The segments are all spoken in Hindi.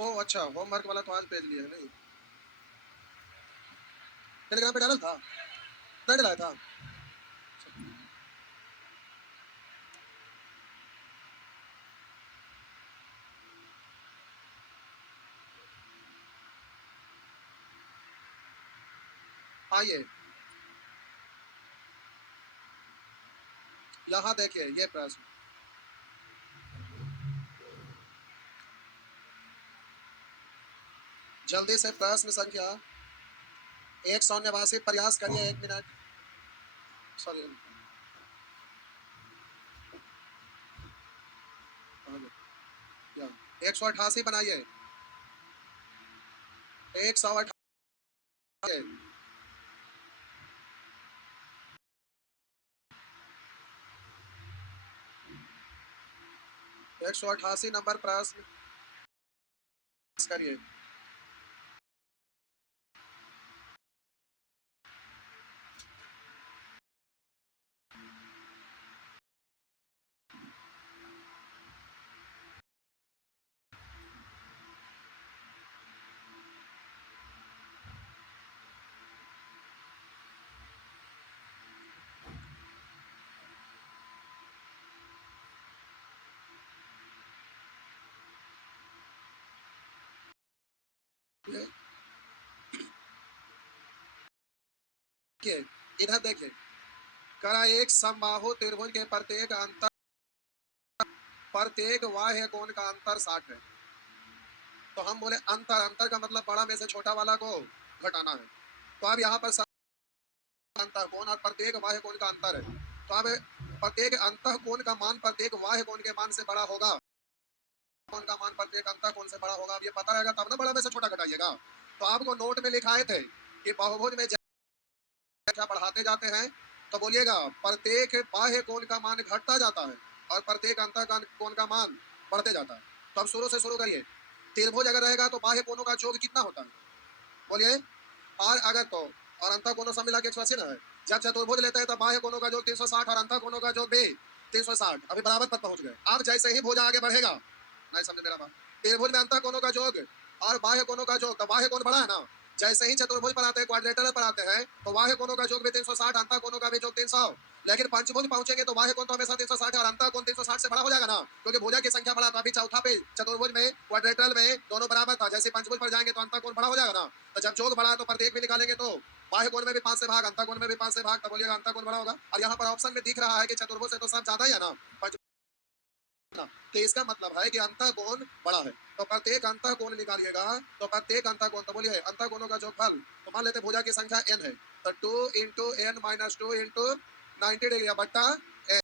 ओ अच्छा, होमवर्क वाला तो आज भेज लिया है नहीं? टेलीग्राम पे डाला था? नहीं डलाया था? आइए, यहाँ देखिए ये प्रश्न। जल्दी से प्रश्न संख्या 189 प्रयास करिए, 1 मिनट। सॉरी, 188 बनाइए। 188। 188 नंबर प्रश्न करिए। देखिए, इधर देखिए, करा एक समबाहु त्रिभुज के प्रत्येक बाह्य कोण का अंतर 60 है। तो हम बोले अंतर, अंतर का मतलब बड़ा में से छोटा वाला को घटाना है। तो अब यहाँ पर अंतर कोण और प्रत्येक बाह्य कोण का अंतर है। तो अब प्रत्येक अंतः कोण का मान प्रत्येक बाह्य कोण के मान से बड़ा होगा। कोण का मान प्रत्येक अंतः कोण से बड़ा होगा। अब ये पता रहेगा तब ना बड़ा में से छोटा घटाइएगा। तो आपको नोट में लिखाए थे कि बहुभुज में जैसा बढ़ाते जाते हैं तो बोलिएगा प्रत्येक बाह्य कोण का मान घटता जाता है और प्रत्येक अंतः कोण का मान बढ़ते जाता है। तो अब शुरू से शुरू करिए। त्रिभुज अगर रहेगा तो बाह्य कोणों का योग कितना होता है? बोलिए। और अगर तो और अंतः कोणों सब मिला के 180 ना है। जब चतुर्भुज लेते हैं तो बाह्य कोणों का योग 360 और अंतः कोणों का योग भी 360। अभी बराबर पर पहुंच गए। अब जैसे ही भुजा आगे बढ़ेगा, नहीं समझे मेरा बात, त्रिभुज में अंतः कोणों का योग और बाह्य कोणों का योग, तो बाह्य कोण बड़ा है ना। जैसे ही चतुर्भुज पर आते हैं, क्वाड्रेटर पर आते हैं, तो बाह्य कोणों का योग भी 360, अंतः कोणों का भी योग 300। लेकिन पंचभुज पहुंचेंगे तो बाह्य कोण तो हमेशा 360 और अंतः कोण 360 से बड़ा हो जाएगा ना, क्योंकि भुजा की संख्या बड़ा था। अभी चौथा पे चतुर्भुज में क्वाड्रेटर में दोनों बराबर था। जैसे पंचभुज पर जाएंगे तो अंतः कोण बड़ा हो जाएगा ना। तो जब योग बढ़ा तो प्रत्येक भी निकालेंगे तो बाह्य कोण में भी 5 से भाग, अंतः कोण में भी 5 से भाग, तब बोलिएगा अंतः कोण बड़ा होगा। और यहाँ पर ऑप्शन में दिख रहा है कि चतुर्भुज से तो सब ज्यादा ही है ना, तो इसका मतलब है कि अंतः कोण बड़ा है। तो प्रत्येक अंतः कोण निकालिएगा तो प्रत्येक अंतः कोण, तो बोलिए अंतः कोणों का जोगफल। तो मान लेते भुजा की संख्या n है, तो 2 into n minus 2 into 90 degree बट्टा n।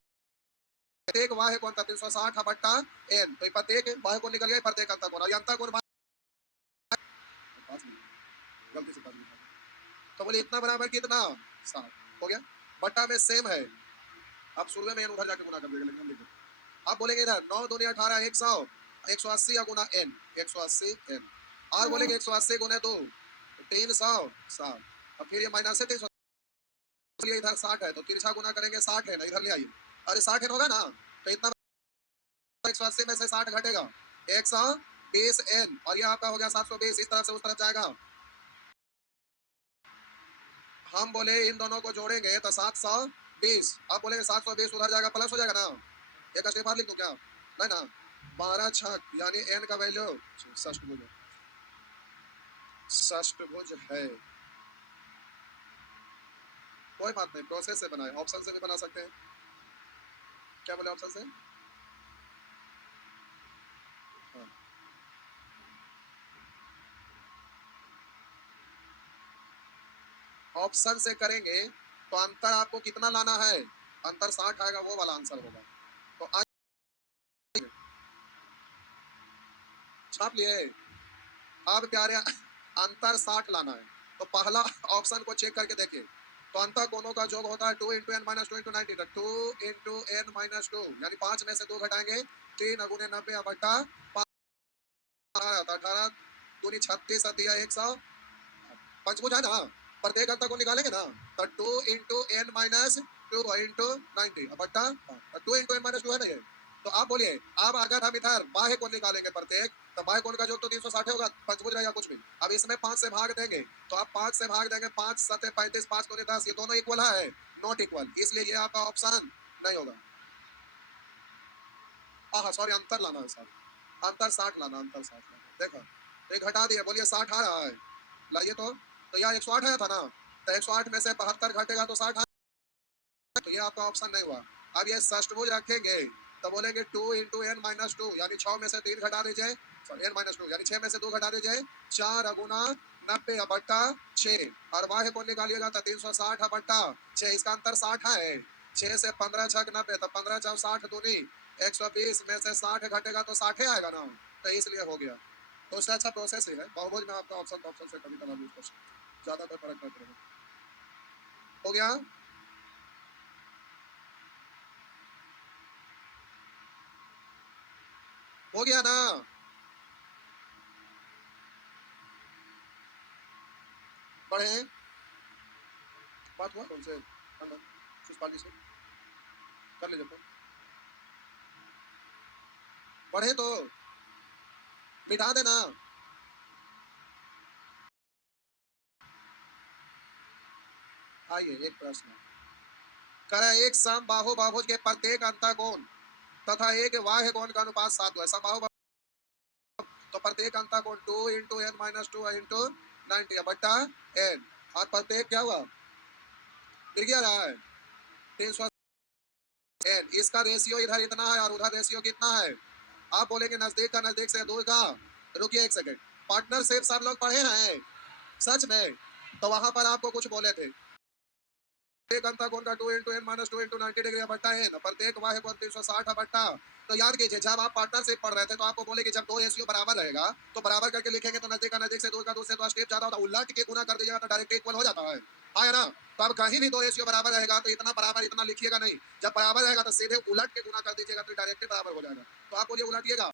प्रत्येक बाह्य कोण 360 बट्टा n। तो प्रत्येक बाह्य कोण निकल गया, प्रत्येक अंतः कोण। और अंतः कोण गलती से तो बोलिए इतना बराबर कितना 60 हो गया। बट्टा में सेम है। अब शुरू में n उधर जाके गुना कर देगा, लेकिन हम लिख देंगे। अब बोलेंगे इधर 9 दूनी 18 100, 180 गुना n, 180 n। और बोलेंगे 180 गुने 2 300 60। अब फिर ये माइनस है 300, इधर 60 है तो तिरछा गुना करेंगे 60 है ना, इधर ले आइए। अरे 60 है होगा ना, तो इतना 180 में से 60 घटेगा 120 n, और ये आपका हो गया 720। इस तरफ से उस तरफ जाएगा। हम बोले इन दोनों को जोड़ेंगे तो 720। अब बोलेंगे 720 उधर जाएगा, प्लस हो जाएगा ना। एक अस्टेफार लिख दो क्या? नहीं ना। 12 छक यानी n का वैल्यू षष्ठभुज है। षष्ठभुज है। कोई बात नहीं, प्रोसेस से बनाए, ऑप्शन से भी बना सकते हैं। क्या बोले ऑप्शन से? हाँ। ऑप्शन से करेंगे तो अंतर आपको कितना लाना है? अंतर 60 आएगा, वो वाला आंसर होगा। तो आज छाप लिए। अब प्यारे अंतर 60 लाना है तो पहला ऑप्शन को चेक करके देखिए। तो अंतः कोणों का योग होता है 2 into n minus 2 into 90। 2 into n minus 2 यानी 5 में से 2 घटाएंगे 3 अगुने 90 बट्टा 18 दूनी 36 अतिया 100। पंचभुज है ना, प्रत्येक अंतर को निकालेंगे ना। तो 2 इंटू एन माइनस 2 इंटू 90 बट्टा 2 इंटू एन माइनस 2 है ना ये। तो आप बोलिए, अब अगर हम इधर बाह्य कोण निकालेंगे प्रत्येक, तो बाह्य कोण का योग तो 360 होगा, पंचभुज रहेगा कुछ भी। अब इसमें 5 से भाग देंगे, तो आप 5 से भाग देंगे, 5 7 35, 5 दूनी 10, ये दोनों इक्वल है, नॉट इक्वल, इसलिए ये आपका ऑप्शन नहीं होगा। हाँ सॉरी, अंतर लाना है सर, अंतर 60 लाना, अंतर 60 लाना। देखो ये घटा दिया, बोलिए 60 आ रहा है, लाइए तो यहाँ 108 आया था ना, तो 108 में से 72 घटेगा तो 60, तो ये आपका ऑप्शन नहीं हुआ। अब ये षष्ठभुज रखेंगे, तो बोलेंगे 2 इंटू एन माइनस टू, यानी 6 में से 3 घटा दीजिए, एन माइनस टू यानी 6 में से 2 घटा दीजिए, 4 गुना 90 बट्टा 6, और बाह्य को निकालिएगा तो 360 बट्टा 6, इसका अंतर 60 है। 6 से 15 छक 90, तो 15 चौ 60 दूनी 120 में से 60 घटेगा तो 60 आएगा ना, तो इसलिए हो गया। तो उससे अच्छा प्रोसेस ही है, बहुभुज में आपका ऑप्शन से कभी कभार यूज कर सकते, ज्यादा कोई फर्क नहीं पड़ेगा। हो गया, हो गया ना। बढ़े, बात हुआ उनसे, पार्टी से कर लीजिए फोन। बढ़े तो मिटा देना। आइए एक प्रश्न, कह एक सम बाहु बहुभुज के प्रत्येक अंतःकोण तथा एक बाह्य कोण का अनुपात 7 है। समबाहु तो प्रत्येक अंतःकोण 2 इंटू एन माइनस 2 इंटू 90 बट्टा एन, और प्रत्येक क्या हुआ, मिल गया रहा है 300 एन, इसका रेशियो इधर इतना है और उधर रेशियो कितना है। आप बोलेंगे नजदीक का नजदीक से दूर का, रुकिए एक सेकंड, पार्टनरशिप सब लोग पढ़े हैं सच में, तो वहां पर आपको कुछ बोले थे, एक अंतःकोण का 2 into n minus 2 into 90 degree बट्टा एन, प्रत्येक बाह्य कोण 360 बट्टा। तो याद कीजिए जब आप पार्टनरशिप पढ़ रहे थे तो आपको बोले कि जब दो रेशियो बराबर रहेगा तो बराबर करके लिखेंगे, तो नजदीक का नजदीक से दूर का दूर से, तो स्टेप ज्यादा होता है, उलट के गुना कर दीजिएगा तो डायरेक्ट इक्वल हो जाता है। हाँ ना, तो अब कहीं भी दो रेशियो बराबर रहेगा तो इतना बराबर इतना लिखिएगा नहीं, जब बराबर रहेगा तो सीधे उलट के गुना कर दीजिएगा तो डायरेक्ट बराबर हो जाएगा। तो आप बोलिए उलटिएगा,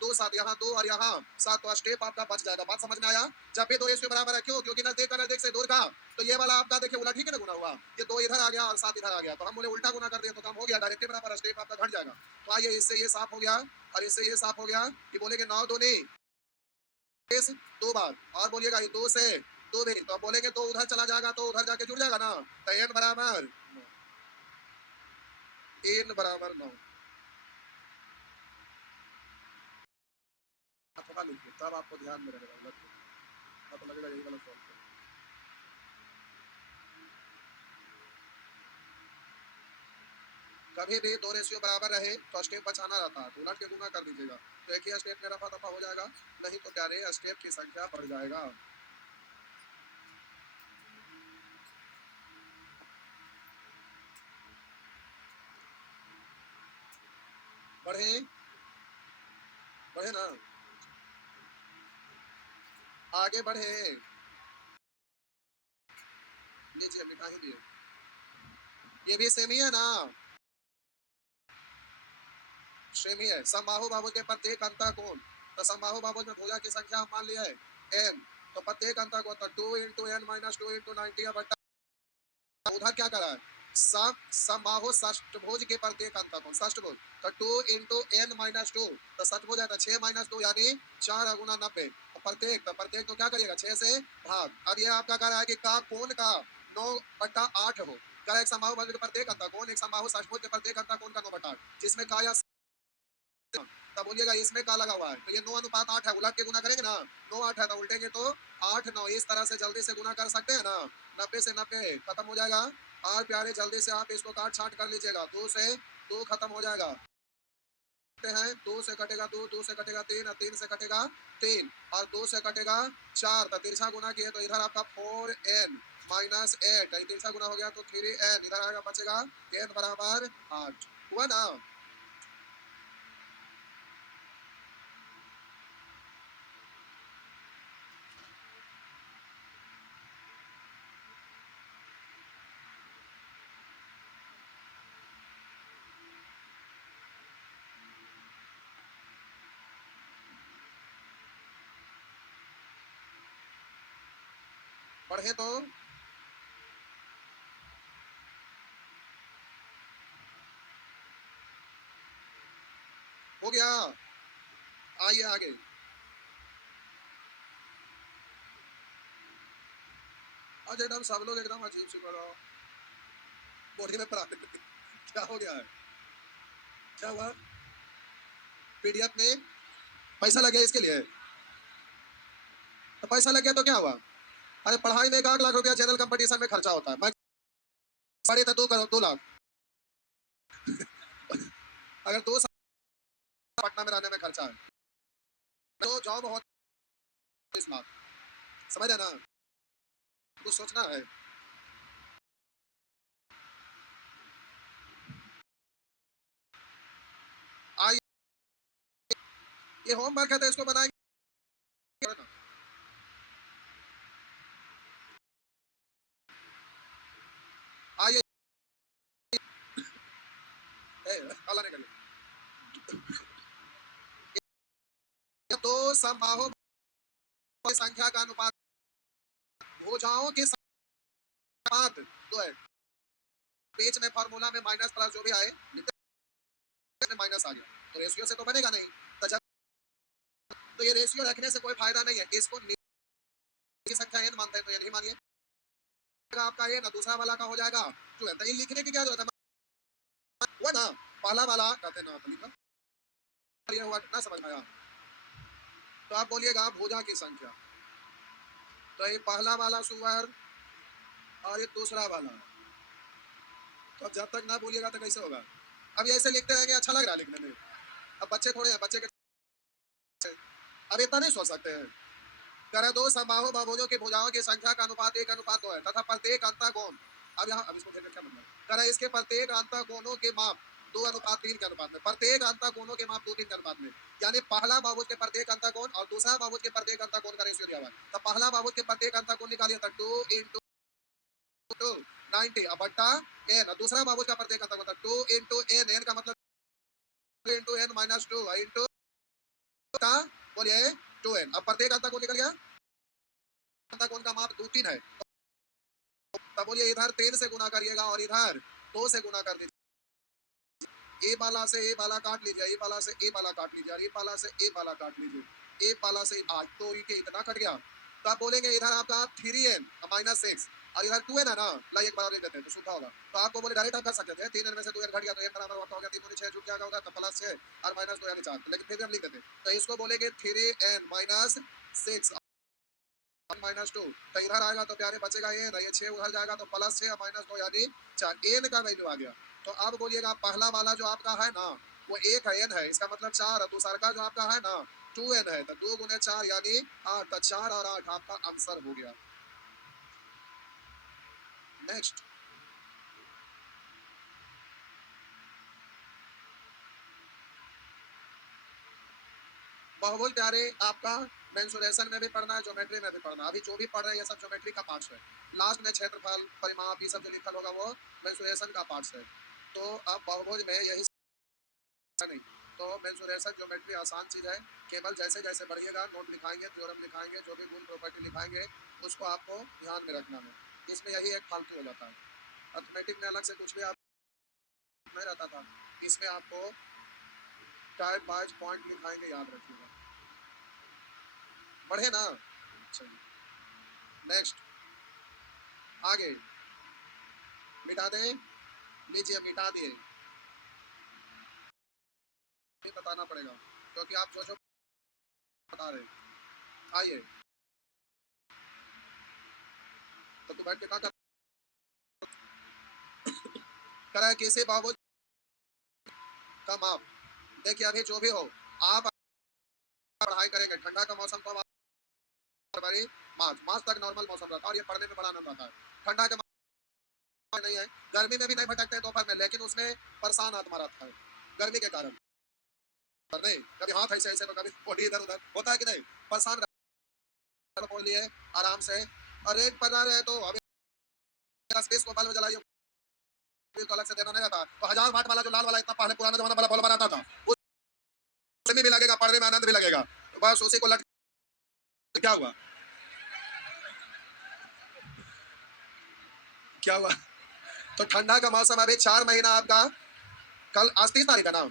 2 7 यहाँ 2 और यहाँ 7, तो स्टेप आपका बच जाएगा। बात समझ में आया। जब भी दो रेशियो बराबर है, क्यों, क्योंकि नजदीक का नजदीक से दूर का, तो ये वाला आपका देखिए उलट ही के ना गुना हुआ, ये 2 इधर आ गया और 7 इधर आ गया, तो हम बोले उल्टा गुना कर दिया तो कम हो गया, डायरेक्ट बराबर, स्टेप आपका घट जाएगा। तो आइए इससे ये साफ हो गया और इससे ये साफ हो गया कि बोलेंगे 9 दूनी 2 बार, और बोलिएगा ये 2 से 2 भी, तो बोलेंगे तो उधर चला जाएगा तो उधर जाके जुड़ जाएगा ना, तो n बराबर 3 बराबर 9, थोड़ा लिखिए तब आपको ध्यान में रहेगा, आपको लगेगा यही गलत सॉल्व किया। कभी भी दो रेशियो बराबर रहे तो स्टेप बचाना रहता है, तो उलट के गुना कर दीजिएगा, तो एक ही स्टेप में रफा दफा हो जाएगा, नहीं तो क्या रहे स्टेप की संख्या बढ़ जाएगा। बढ़े, बढ़े ना, आगे बढ़े, लीजिए मिटा ही दिए, ये भी सेम ही है ना, सेम ही है। समबाहु बहुभुज के प्रत्येक अंतःकोण, तो समबाहु बहुभुज में भुजा की संख्या हम मान लिया है n, तो प्रत्येक अंतःकोण तो 2 इंटू एन माइनस 2 इंटू 90 बटा, उधर क्या करा है, सम समबाहु षष्ठभुज के प्रत्येक अंतःकोण षष्ठभुज, तो 2 इंटू एन माइनस 2, तो षष्ठभुज है तो 6 माइनस 2 यानी 4 गुना 90, तो प्रत्येक तो क्या करिएगा 6 से भाग। अब ये आपका कह रहा है कि का कोण का 9 बटा 8 हो, क्या एक समबाहु बहुभुज के प्रत्येक अंतःकोण, एक समबाहु षष्ठभुज के प्रत्येक अंतःकोण का 9 बटा 8, जिसमें का या, तब बोलिएगा इसमें का लगा हुआ है, तो ये 9 अनुपात 8 है, उलट के गुना करेंगे ना, 9 8 है तो उल्टेंगे तो 8 9, इस तरह से जल्दी से गुना कर सकते हैं ना, 90 से 90 खत्म हो जाएगा। और प्यारे जल्दी से आप इसको काट छाट कर लीजिएगा, 2 से 2 खत्म हो जाएगा हैं, 2 से कटेगा 2, 2 से कटेगा 3 और 3 से कटेगा 3 और 2 से कटेगा 4, तो तिरछा गुना किए तो इधर आपका 4n माइनस 8, तिरछा गुना हो गया तो 3n, इधर आएगा बचेगा n बराबर 8, हुआ ना। पढ़े तो हो गया। आइए आगे। आज एकदम सब लोग एकदम अजीब सी करो, बॉडी में प्राप्त क्या हो गया है? क्या हुआ? पीडीएफ में पैसा लग गया इसके लिए? तो पैसा लग गया तो क्या हुआ? अरे पढ़ाई में 1 लाख रुपया जनरल कंपटीशन में खर्चा होता है। मैं पढ़ी था 2 करोड़ 2 लाख। अगर 2 साल पटना में रहने में खर्चा है तो जॉब बहुत 30 लाख। समझ है ना? कुछ सोचना है। आइए, ये होमवर्क है तो इसको बनाएंगे ना। आइए, हल्ला नहीं करिए। ये दो समबाहों की संख्या का अनुपात भुजाओं के अनुपात दो है। पेज में फॉर्मूला में माइनस प्लस जो भी आए में माइनस आ गया तो रेशियो से तो बनेगा नहीं। तो जब तो ये रेशियो रखने से कोई फायदा नहीं है। इसको की संख्या n मानते हैं तो ये नहीं मानिए। आपका ये ना दूसरा वाला का हो जाएगा 2n। तो ये लिखने की क्या जरूरत है? हुआ ना? पहला वाला कहते ना तो लिखा, ये हुआ ना, समझ में आया? तो आप बोलिएगा भुजा की संख्या। तो ये पहला वाला सुअर और ये दूसरा वाला। तो अब जब तक ना बोलिएगा तो कैसे होगा? अब ये ऐसे लिखते हैं कि अच्छा लग रहा है लिखने में। अब बच्चे थोड़े हैं, बच्चे के अब इतना नहीं सोच सकते हैं। करे दो समबाहु बहुभुजों की भुजाओं की संख्या का अनुपात 1:2 है तथा प्रत्येक अंतःकोण, अब यहाँ अब इसको फिर क्या मतलब करे, इसके प्रत्येक अंतःकोणों के माप 2:3 के अनुपात में, प्रत्येक अंतःकोणों के माप 2:3 के अनुपात में। यानी पहला बहुभुज के प्रत्येक अंतःकोण और दूसरा बहुभुज के प्रत्येक अंतःकोण का रेशियो दिया हुआ है। तो पहला बहुभुज के प्रत्येक अंतःकोण निकालिए तो 2 × 2 90 अब बट्टा n। दूसरा बहुभुज का प्रत्येक अंतःकोण था 2 × n, n का मतलब 2 × n - 2 इंटू का बोलिए 2n। अब प्रत्येक अंतःकोण निकल गया। अंतःकोण का माप 2 3 है। तब बोलिए इधर 3 से गुना करिएगा और इधर 2 से गुना कर दीजिए। ए वाला से ए वाला काट लीजिए, ए वाला से ए वाला काट लीजिए, और ए वाला से ए वाला काट लीजिए, ए वाला से 8 तो ये इतना कट गया। तो आप बोलेंगे इधर आपका 3n - 6 और इधर 2n है ना, ला एक बराबर देते हैं तो सूखा होगा। तो आपको बोले डायरेक्ट आप कर सकते हैं 3n में से 2n घट गया तो n बराबर होता होगा 3 दूनी 6 क्या होगा तो +6 और -2 यानी 4। लेकिन फिर भी हम लिख देते हैं तो इसको बोलेंगे 3n - 6 -2। तो इधर आएगा तो प्यारे बचेगा n, ये 6 उधर जाएगा तो +6 और -2 यानी 4, n का वैल्यू आ गया। तो अब बोलिएगा पहला वाला जो आपका है ना वो 1 है, n है, इसका मतलब 4 है। दूसरा का जो आपका है ना 2n है तो 2 × 4 यानी 8, तो 4 और 8 आपका आंसर हो गया। नेक्स्ट, बहुबुल प्यारे आपका मेंसुरेशन में भी पढ़ना है, ज्योमेट्री में भी पढ़ना है। अभी जो भी पढ़ रहे हैं ये सब ज्योमेट्री का पार्ट्स है। लास्ट में क्षेत्रफल, परिमाप, ये सब जो लिखा होगा वो मेंसुरेशन का पार्ट्स है। तो अब बहुभुज में यही नहीं। तो मेंसुरेशन ज्योमेट्री आसान चीज है। केवल जैसे जैसे बढ़िएगा नोट लिखाएंगे, थ्योरम लिखाएंगे, जो भी गुण प्रॉपर्टी लिखाएंगे उसको आपको ध्यान में रखना है। इसमें यही एक फालतू हो जाता है। अर्थमेटिक में अलग से कुछ भी आप नहीं रहता था, इसमें आपको टाइप वाइज पॉइंट लिखाएंगे, याद रखिएगा। बढ़े ना? चलिए नेक्स्ट, आगे मिटा दें। लीजिए मिटा दिए, नहीं बताना पड़ेगा क्योंकि आप जो जो बता रहे हैं। आइए, तो तू बैठ के क्या कर रहा है? किसी बाबू का माप देखिए, अभी जो भी हो आप पढ़ाई करेंगे, ठंडा का मौसम तो फरवरी मार्च मार्च तक नॉर्मल मौसम रहता है और ये पढ़ने में बड़ा आनंद आता है। ठंडा के मौसम नहीं है, गर्मी में भी नहीं भटकते हैं दोपहर में, लेकिन उसमें परेशान आत्मा रहता है गर्मी के कारण। नहीं कभी हाथ ऐसे ऐसे तो कभी बॉडी इधर उधर होता है कि नहीं, परेशान बोलिए आराम से। और रेट पर रह रहे तो अभी स्पेस को बल्ब में जलाइए तो अलग से देना नहीं रहता। तो 1000 वाट वाला जो लाल वाला इतना पहले पुराना जमाना वाला बल्ब बनाता था, उसमें भी लगेगा, पढ़ने में आनंद भी लगेगा। तो बस उसी को लट क्या हुआ, क्या हुआ? तो ठंडा का मौसम अभी 4 महीना आपका, कल आज 30 तारीख है ना,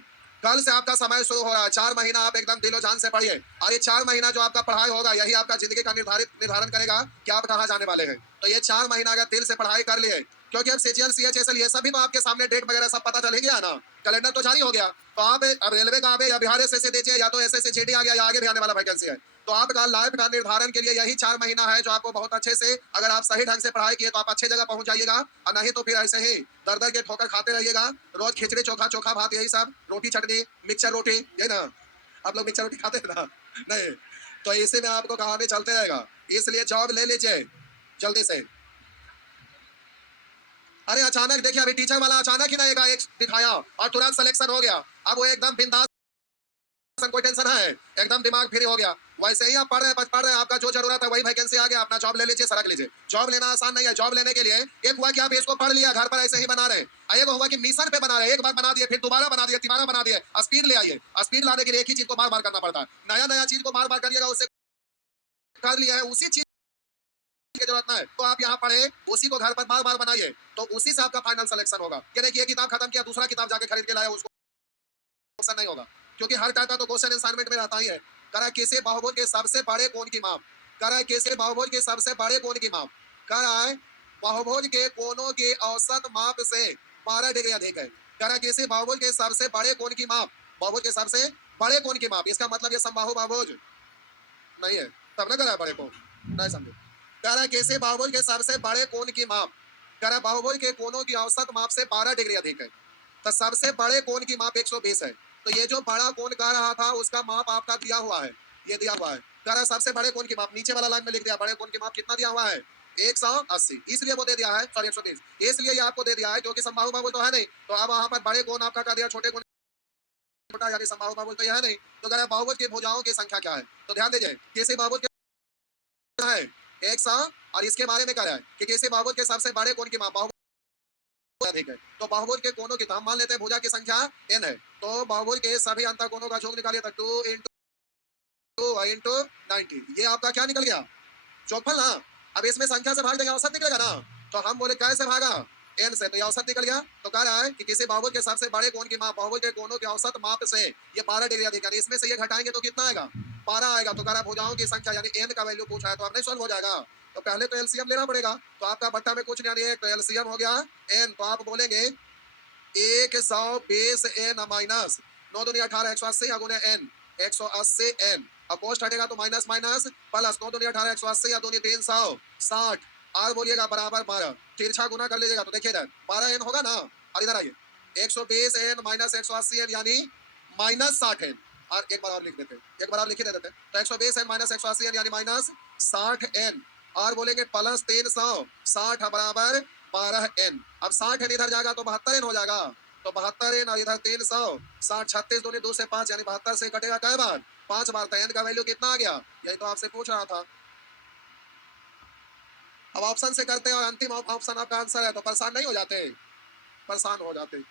कल से आपका समय शुरू हो रहा है। 4 महीना आप एकदम दिलो जान से पढ़िए और ये 4 महीना जो आपका पढ़ाई होगा यही आपका जिंदगी का निर्धारण करेगा कि आप कहाँ जाने वाले हैं। तो ये 4 महीना अगर दिल से पढ़ाई कर लिए, क्योंकि अब सीजीएल सीएचएसएल ये सभी तो आपके सामने डेट वगैरह सब पता चल ही गया ना, कैलेंडर तो जारी हो गया। तो आप अब रेलवे का आगे या बिहार एसएससी दीजिए या तो एसएससी जीडी आ गया या आगे भी आने वाला वैकेंसी है। तो आपका लाइफ का निर्धारण के लिए यही 4 महीना है जो आपको बहुत अच्छे से, अगर आप सही ढंग से पढ़ाई किए तो आप अच्छे जगह पहुंच जाइएगा, और नहीं तो फिर ऐसे ही दर दर के ठोकर खाते रहिएगा। रोज खिचड़ी चोखा चोखा भात यही सब, रोटी चटनी मिक्सचर रोटी, यही ना। आप लोग मिक्सचर रोटी खाते हैं ना? नहीं, तो इसी में आपको कहानी चलते रहेगा। इसलिए जॉब ले लीजिए जल्दी से। अरे अचानक देखिए अभी टीचर वाला अचानक ही ना एक दिखाया और तुरंत सिलेक्शन हो गया। अब वो एकदम बिंदास, कोई टेंशन है, एकदम दिमाग फ्री हो गया। वैसे ही आप पढ़ रहे हैं, आपका जो जरूरत है वही वैकेंसी आ गया, अपना जॉब ले लीजिए, सरक लीजिए। जॉब लेना आसान नहीं है। जॉब लेने के लिए एक हुआ कि आप इसको पढ़ लिया, घर पर ऐसे ही बना रहे, एक हुआ कि मिशन पे बना रहे, एक बार बना दिए फिर दोबारा बना दिए, तिबारा बना दिए, स्पीड ले आइए। स्पीड लाने के लिए एक ही चीज को बार बार करना पड़ता है। नया नया चीज को बार बार करिएगा, उससे कर लिया है उसी चीज की जरूरत ना है तो आप यहाँ पढ़े, उसी को घर पर बार बार बनाइए, तो उसी से आपका फाइनल सिलेक्शन होगा। ये देखिए किताब खत्म किया, दूसरा किताब जाके खरीद के लाया, उसको क्वेश्चन नहीं होगा, क्योंकि हर टाइप का तो क्वेश्चन असाइनमेंट में रहता ही है। करा किसी बहुभुज के सबसे बड़े कोण की माप, करा किसी बहुभुज के सबसे बड़े कोण की माप, करा बहुभुज के कोणों की औसत माप से 12 डिग्री अधिक है। करा किसी बहुभुज के सबसे बड़े कोण की माप, बहुभुज के सबसे बड़े कोण की माप, इसका मतलब ये समबाहु बहुभुज नहीं है, तब ना करा बड़े कोण, नहीं समझे। करा किसी बहुभुज के सबसे बड़े कोण की माप, करा बहुभुज के कोणों की औसत माप से 12 डिग्री अधिक है। तो सबसे बड़े कोण की माप 120 है। तो ये जो बड़ा कोण कह रहा था उसका माप आपका दिया हुआ है, ये दिया हुआ है। कह रहा सबसे बड़े कोण की माप, नीचे वाला लाइन में लिख दिया बड़े कोण की माप कितना दिया हुआ है, 180, इसलिए वो दे दिया है, सॉरी 120, इसलिए ये आपको दे दिया है, क्योंकि समबाहु बाहुबल तो है नहीं। तो अब वहां पर बड़े कोण आपका कर दिया, छोटे कोण छोटा, यानी समबाहु बाहुबल तो यह है नहीं। तो कह रहा बाहुबल की भुजाओं की संख्या क्या है, तो ध्यान दीजिए किसी बाहुबल के है 100, और इसके बारे में कह रहा है कि किसी बाहुबल के सबसे बड़े कोण की माप अधिक है। तो बाहुबल के कोणों की, तो हम मान लेते हैं भुजा की संख्या n है, तो बाहुबल के सभी अंतर कोणों का योग निकालिए, तो 2 इंटू 90, ये आपका क्या निकल गया, जोगफल ना। अब इसमें संख्या से भाग देंगे, औसत निकलेगा ना। तो हम बोले कैसे भागा, n से, तो ये औसत निकल गया। तो कह रहा है कि किसी बाहुबल के सबसे बड़े कोण की माप, बाहुबल के कोणों के औसत माप से ये 12 डिग्री अधिक है, इसमें से ये घटाएंगे तो कितना आएगा, 12 आएगा। तो कह रहा है भुजाओं की संख्या यानी n का वैल्यू पूछा है, तो अब नहीं सॉल्व हो जाएगा, तो पहले तो एलसीएम लेना पड़ेगा। तो आपका बट्टा में कुछ नहीं है, तो एलसीएम हो गया n, तो आप बोलेंगे 120 n माइनस 9 दूनी 18 180 गुने n, 180 n, अब पोस्ट हटेगा तो माइनस माइनस प्लस 9 दूनी 18 180 या दूनी 360, और बोलिएगा बराबर 12, तिरछा गुना कर लीजिएगा तो देखिए इधर 12 n होगा ना, और इधर आइए 120 n माइनस 180 n यानी माइनस 60 n, और एक बार और लिख देते, एक बार और लिख ही दे देते, तो 120 n माइनस 180 n यानी माइनस 60 n, और बोलेंगे प्लस 360 बराबर 12 n। अब 60 n इधर जाएगा तो 72 n हो जाएगा, तो 72 n और इधर 300, 60 36 दूनी 2 से 5 यानी 72 से कटेगा कई बार, 5 बार, तो n का वैल्यू कितना आ गया, यही तो आपसे पूछ रहा था। अब ऑप्शन से करते हैं और अंतिम ऑप्शन आपका आंसर है, तो परेशान नहीं हो जाते, परेशान हो जाते।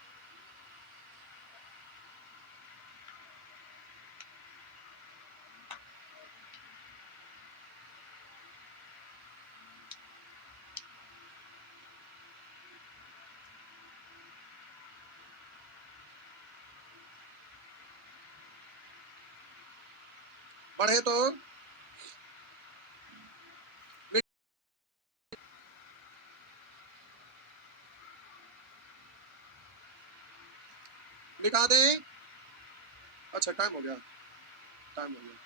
बढ़े तो मिटा दें। अच्छा टाइम हो गया, टाइम हो गया।